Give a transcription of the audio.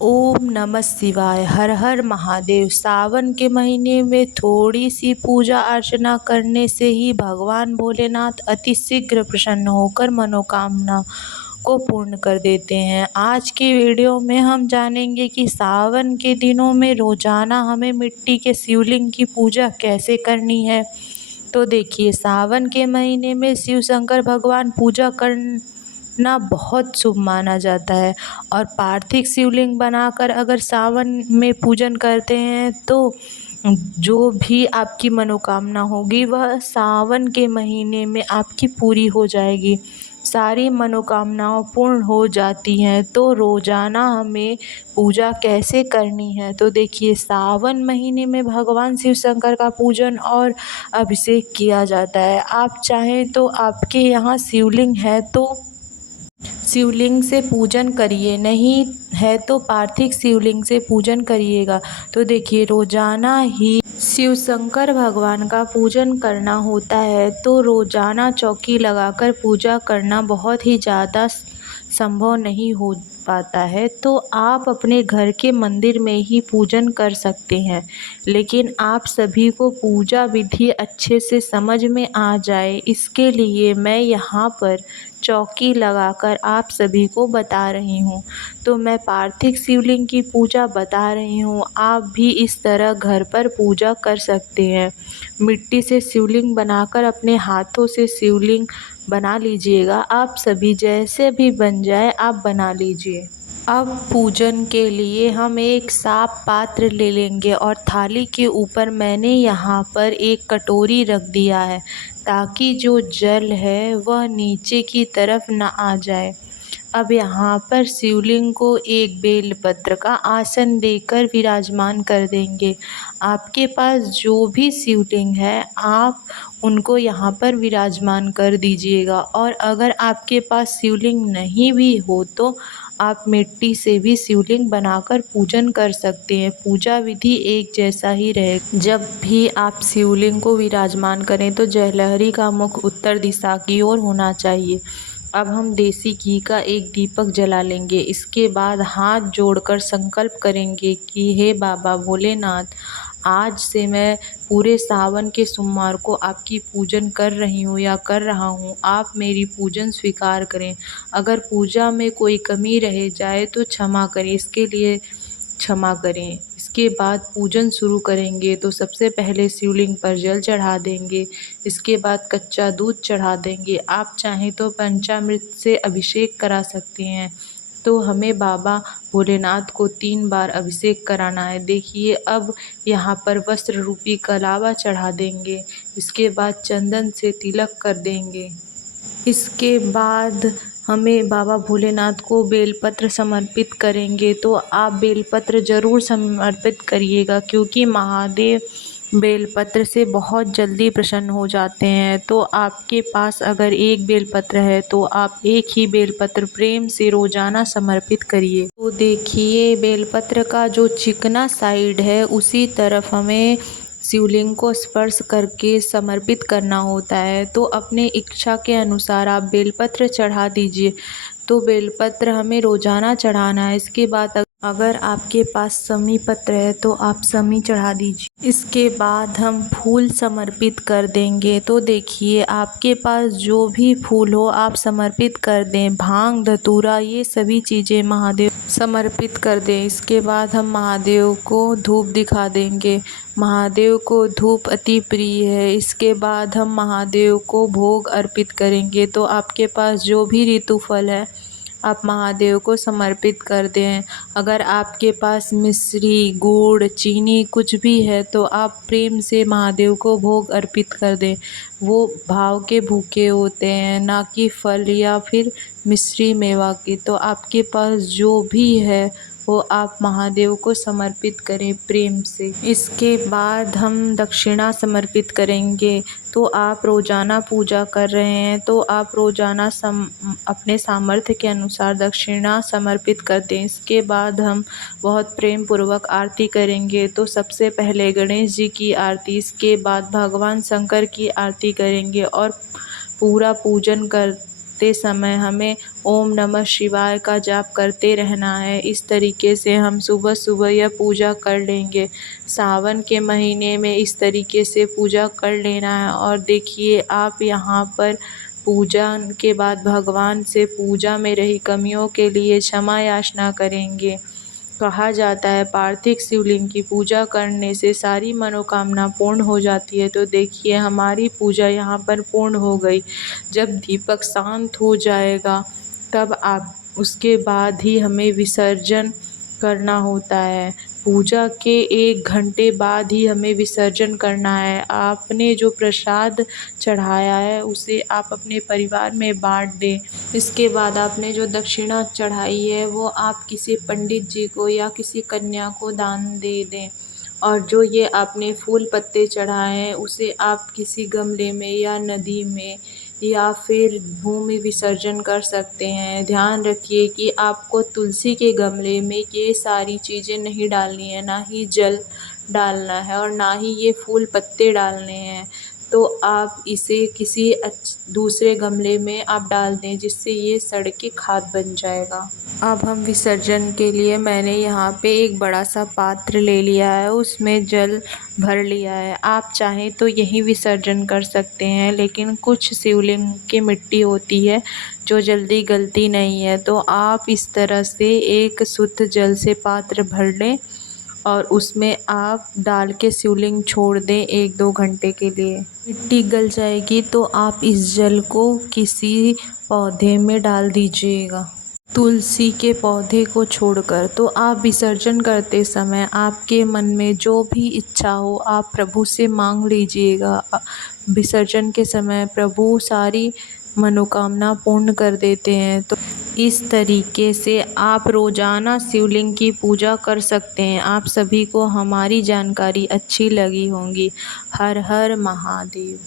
ओम नमः शिवाय। हर हर महादेव। सावन के महीने में थोड़ी सी पूजा अर्चना करने से ही भगवान भोलेनाथ अति शीघ्र प्रसन्न होकर मनोकामना को पूर्ण कर देते हैं। आज की वीडियो में हम जानेंगे कि सावन के दिनों में रोजाना हमें मिट्टी के शिवलिंग की पूजा कैसे करनी है। तो देखिए, सावन के महीने में शिव शंकर भगवान पूजा करना बहुत शुभ माना जाता है और पार्थिव शिवलिंग बनाकर अगर सावन में पूजन करते हैं तो जो भी आपकी मनोकामना होगी वह सावन के महीने में आपकी पूरी हो जाएगी। सारी मनोकामनाएं पूर्ण हो जाती हैं। तो रोजाना हमें पूजा कैसे करनी है, तो देखिए, सावन महीने में भगवान शिव शंकर का पूजन और अभिषेक किया जाता है। आप चाहें तो आपके यहाँ शिवलिंग है तो शिवलिंग से पूजन करिए, नहीं है तो पार्थिव शिवलिंग से पूजन करिएगा। तो देखिए, रोजाना ही शिव शंकर भगवान का पूजन करना होता है तो रोजाना चौकी लगाकर पूजा करना बहुत ही ज़्यादा संभव नहीं हो पाता है। तो आप अपने घर के मंदिर में ही पूजन कर सकते हैं, लेकिन आप सभी को पूजा विधि अच्छे से समझ में आ जाए इसके लिए मैं यहाँ पर चौकी लगाकर आप सभी को बता रही हूँ। तो मैं पार्थिव शिवलिंग की पूजा बता रही हूँ, आप भी इस तरह घर पर पूजा कर सकते हैं। मिट्टी से शिवलिंग बनाकर अपने हाथों से शिवलिंग बना लीजिएगा। आप सभी जैसे भी बन जाए आप बना लीजिए। अब पूजन के लिए हम एक साफ पात्र ले लेंगे और थाली के ऊपर मैंने यहाँ पर एक कटोरी रख दिया है ताकि जो जल है वह नीचे की तरफ न आ जाए। अब यहाँ पर शिवलिंग को एक बेलपत्र का आसन देकर विराजमान कर देंगे। आपके पास जो भी शिवलिंग है आप उनको यहाँ पर विराजमान कर दीजिएगा, और अगर आपके पास शिवलिंग नहीं भी हो तो आप मिट्टी से भी शिवलिंग बनाकर पूजन कर सकते हैं। पूजा विधि एक जैसा ही रहेगा। जब भी आप शिवलिंग को विराजमान करें तो जलहरी का मुख उत्तर दिशा की ओर होना चाहिए। अब हम देसी घी का एक दीपक जला लेंगे। इसके बाद हाथ जोड़कर संकल्प करेंगे कि हे बाबा भोलेनाथ, आज से मैं पूरे सावन के सोमवार को आपकी पूजन कर रही हूँ या कर रहा हूँ। आप मेरी पूजन स्वीकार करें। अगर पूजा में कोई कमी रह जाए तो क्षमा करें, इसके लिए क्षमा करें। इसके बाद पूजन शुरू करेंगे। तो सबसे पहले शिवलिंग पर जल चढ़ा देंगे, इसके बाद कच्चा दूध चढ़ा देंगे। आप चाहें तो पंचामृत से अभिषेक करा सकते हैं। तो हमें बाबा भोलेनाथ को 3 बार अभिषेक कराना है। देखिए, अब यहाँ पर वस्त्र रूपी कलावा चढ़ा देंगे, इसके बाद चंदन से तिलक कर देंगे। इसके बाद हमें बाबा भोलेनाथ को बेलपत्र समर्पित करेंगे। तो आप बेलपत्र ज़रूर समर्पित करिएगा क्योंकि महादेव बेलपत्र से बहुत जल्दी प्रसन्न हो जाते हैं। तो आपके पास अगर एक बेलपत्र है तो आप एक ही बेलपत्र प्रेम से रोजाना समर्पित करिए। तो देखिए, बेलपत्र का जो चिकना साइड है उसी तरफ हमें शिवलिंग को स्पर्श करके समर्पित करना होता है। तो अपने इच्छा के अनुसार आप बेलपत्र चढ़ा दीजिए। तो बेलपत्र हमें रोजाना चढ़ाना है। इसके बाद अगर आपके पास समी पत्र है तो आप समी चढ़ा दीजिए। इसके बाद हम फूल समर्पित कर देंगे। तो देखिए, आपके पास जो भी फूल हो आप समर्पित कर दें। भांग, धतूरा, ये सभी चीज़ें महादेव समर्पित कर दें। इसके बाद हम महादेव को धूप दिखा देंगे। महादेव को धूप अति प्रिय है। इसके बाद हम महादेव को भोग अर्पित करेंगे। तो आपके पास जो भी ऋतु फल है आप महादेव को समर्पित कर दें। अगर आपके पास मिश्री, गुड़, चीनी कुछ भी है तो आप प्रेम से महादेव को भोग अर्पित कर दें। वो भाव के भूखे होते हैं, ना कि फल या फिर मिश्री मेवा के। तो आपके पास जो भी है वो आप महादेव को समर्पित करें प्रेम से। इसके बाद हम दक्षिणा समर्पित करेंगे। तो आप रोज़ाना पूजा कर रहे हैं तो आप रोज़ाना अपने सामर्थ्य के अनुसार दक्षिणा समर्पित कर दें। इसके बाद हम बहुत प्रेम पूर्वक आरती करेंगे। तो सबसे पहले गणेश जी की आरती, इसके बाद भगवान शंकर की आरती करेंगे और पूरा पूजन कर उठते समय हमें ओम नमः शिवाय का जाप करते रहना है। इस तरीके से हम सुबह सुबह यह पूजा कर लेंगे। सावन के महीने में इस तरीके से पूजा कर लेना है। और देखिए, आप यहाँ पर पूजा के बाद भगवान से पूजा में रही कमियों के लिए क्षमा याचना करेंगे। कहा जाता है पार्थिव शिवलिंग की पूजा करने से सारी मनोकामना पूर्ण हो जाती है। तो देखिए, हमारी पूजा यहाँ पर पूर्ण हो गई। जब दीपक शांत हो जाएगा तब आप उसके बाद ही हमें विसर्जन करना होता है। पूजा के 1 घंटे बाद ही हमें विसर्जन करना है। आपने जो प्रसाद चढ़ाया है उसे आप अपने परिवार में बाँट दें। इसके बाद आपने जो दक्षिणा चढ़ाई है वो आप किसी पंडित जी को या किसी कन्या को दान दे दें। और जो ये आपने फूल पत्ते चढ़ाए हैं उसे आप किसी गमले में या नदी में या फिर भूमि विसर्जन कर सकते हैं। ध्यान रखिए कि आपको तुलसी के गमले में ये सारी चीज़ें नहीं डालनी है, ना ही जल डालना है और ना ही ये फूल पत्ते डालने हैं। तो आप इसे किसी दूसरे गमले में आप डाल दें जिससे ये सड़ के खाद बन जाएगा। अब हम विसर्जन के लिए मैंने यहाँ पे एक बड़ा सा पात्र ले लिया है, उसमें जल भर लिया है। आप चाहें तो यहीं विसर्जन कर सकते हैं, लेकिन कुछ शिवलिंग की मिट्टी होती है जो जल्दी गलती नहीं है, तो आप इस तरह से एक शुद्ध जल से पात्र भर लें और उसमें आप डाल के शिवलिंग छोड़ दें 1-2 घंटे के लिए। मिट्टी गल जाएगी तो आप इस जल को किसी पौधे में डाल दीजिएगा, तुलसी के पौधे को छोड़कर। तो आप विसर्जन करते समय आपके मन में जो भी इच्छा हो आप प्रभु से मांग लीजिएगा। विसर्जन के समय प्रभु सारी मनोकामना पूर्ण कर देते हैं। तो इस तरीके से आप रोज़ाना शिवलिंग की पूजा कर सकते हैं। आप सभी को हमारी जानकारी अच्छी लगी होगी। हर हर महादेव।